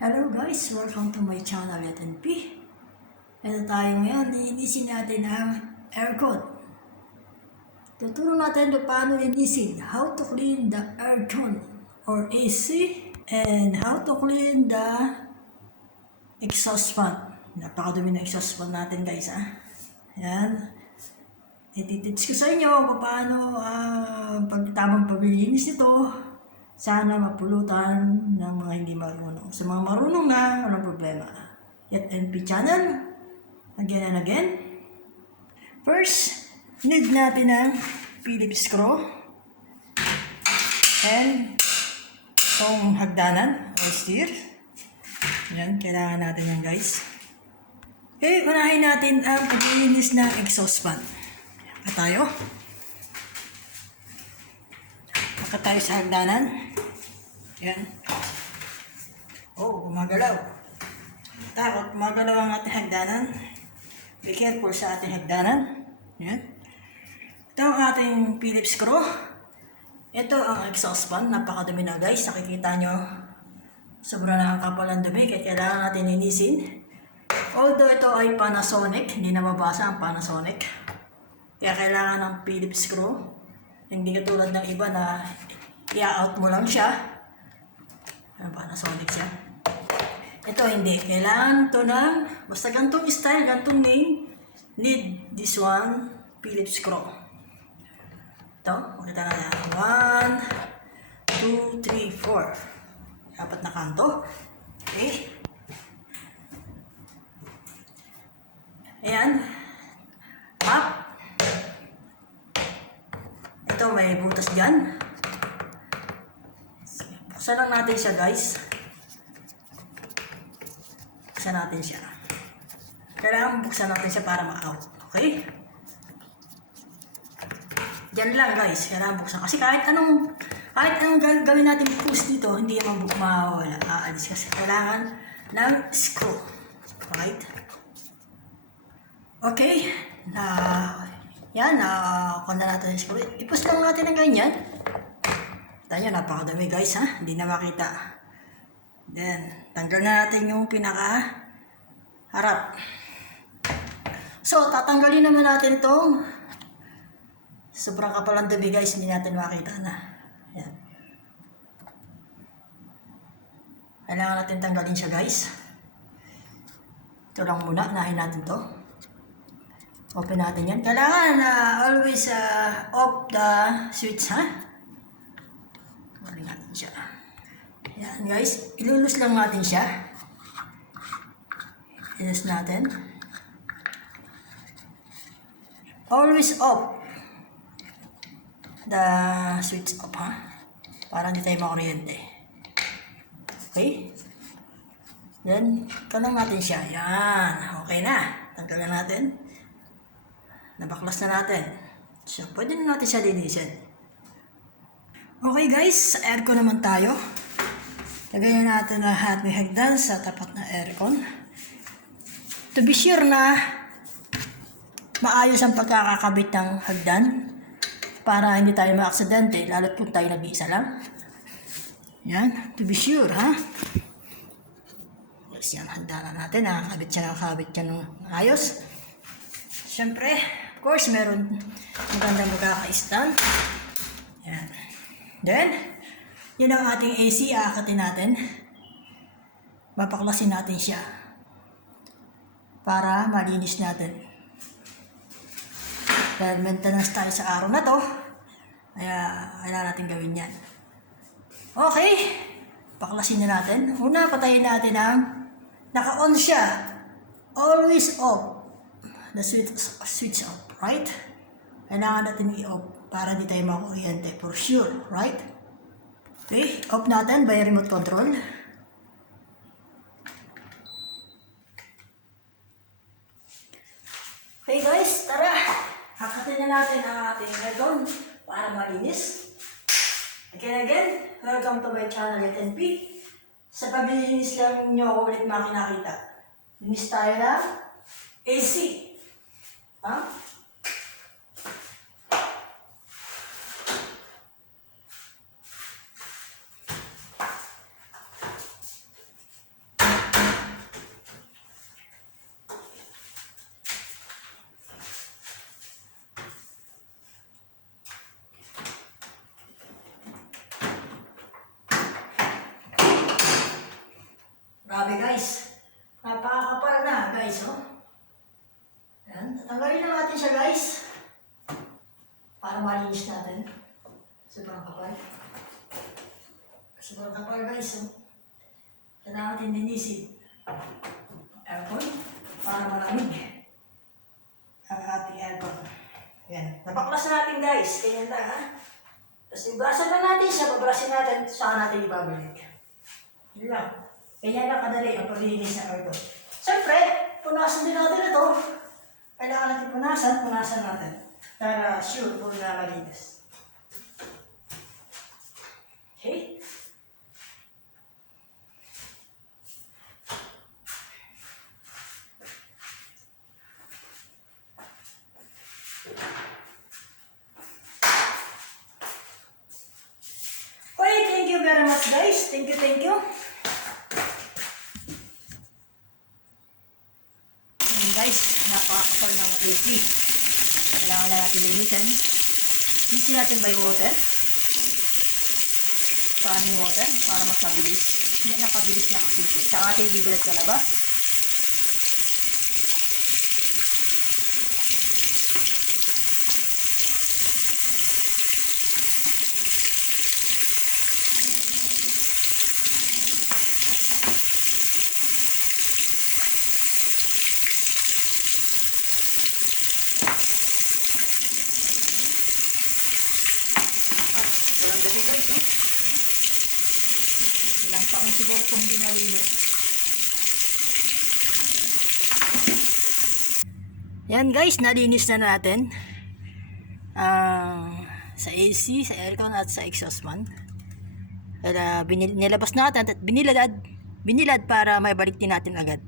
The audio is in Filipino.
Hello guys! Welcome to my channel NP. Ito tayo ngayon, linisin natin ang aircon. Tuturo natin kung paano linisin, how to clean the aircon or AC and how to clean the exhaust fan. Napakadumi ng exhaust fan natin guys Ayan. Ititeach ko sa inyo kung paano tamang paglilinis nito. Sana mapulutan ng mga hindi marunong. Sa mga marunong na, walang problema. At NP channel, again and again. First, need natin ng Phillips screw. And itong hagdanan o steer. Yan, kailangan natin yan guys. Okay, unahin natin ang paglilinis ng exhaust fan. Maka tayo sa hagdanan. Yan. Oh, gumagalaw. Takot, gumagalaw ang ating hagdanan. Be careful sa ating hagdanan. Yan. Ito ang ating Phillips screw. Ito ang exhaust fan. Napakadumi na guys. Nakikita nyo. Sobra na ang kapal ng dumi. Kaya kailangan natin linisin. Although ito ay Panasonic. Hindi na mabasa ang Panasonic. Kaya kailangan ng Phillips screw. Hindi katulad ng iba na i-out mo lang siya. Panasonic siya. Ito hindi. Kailangan ito ng basta gantong style, gantong name. Need this one, Phillips screw. Ito, makita na yan. 1, 2, 3, 4. Apat na kanto. Okay. Ayan. Up. Ito may butas dyan. Buksan lang natin siya guys. Buksan natin siya. Kailangan buksan natin siya para ma-out. Okay? Diyan lang guys. Kailangan buksan. Kasi kahit anong gawin natin push dito, hindi naman mawawala. Aalis kasi. Kailangan ng screw. Right? Okay. Yan. Kung na natin yung screw. I-push lang natin ng ganyan. Tayo, napakadami guys hindi na makita. Then, tanggal na natin yung pinaka harap. So, tatanggalin naman natin itong sobrang kapal ang dumi guys, hindi natin makita na. Yan. Kailangan natin tanggalin siya guys. Ito lang muna, nahin natin to. Open natin yan. Kailangan always off the switch Balik natin siya. Yan guys, ilulus lang natin siya. Ilulus natin. Always off the switch off para hindi tayo makuryente. Okay? Then, tanong natin siya. Yan. Okay na. Tanggalan natin. Nabaklas na natin. So, pwede na natin siya linisin. Okay guys, sa aircon naman tayo. Lagyan natin lahat may hagdan sa tapat na aircon. To be sure na maayos ang pagkakakabit ng hagdan para hindi tayo ma-aksidente, lalo't kung tayo nag-iisa lang. Yan, to be sure Yes, yan, hagdanan natin kabit siya ng ayos. Siyempre, of course, meron magandang magkaka-stand. Yan. Then, yun ang ating AC, aakatin natin. Mapaklasin natin siya para malinis natin. Dahil maintenance tayo sa araw na to, kaya kailangan natin gawin yan. Okay, paklasin na natin. Una, patayin natin ang naka-on siya. Always off. The switch off, right? Kailangan natin i-off para di tayo makuryente for sure, right? Okay, off natin by remote control. Okay guys, tara! Hakatin na natin ang ating aircon para malinis. Again, welcome to my channel NP. Sa paglilinis lang nyo ako ulit makinakita. Linis tayo na AC. Grabe guys. Napakakapal na guys, oh. Yan. Tatanggalin na natin siya guys. Para malinis natin. Sobrang kapal. Sobrang kapal guys, oh. Kailangan natin linisin. Aircon. Para malamig ang ating aircon. Yan. Napaklas natin guys. Ganyan lang ha. Tapos ibrasan na natin siya. Babrasin natin. Saka natin ibabalik. Yun lang. Ganyan lang kadali ang paglilinis ng aircon. Siyempre, punasan din natin ito. Kailangan natin punasan natin. Para sure kung na malinis. Okay? Okay, thank you very much guys. Thank you. Ayan guys, napakakapal ng AC. Kailangan na natin linisin. Linisin natin by water. Running water para mas mabilis. Hindi nakabilis na kasi. Saka natin ibibilad sa labas. Walang dali guys, eh. Ilang taon siguro kung hindi nalinis. Yan guys, nalinis na natin. Sa AC, sa aircon at sa exhaust fan. Kaya nilabas natin at binilad para may balik din natin agad.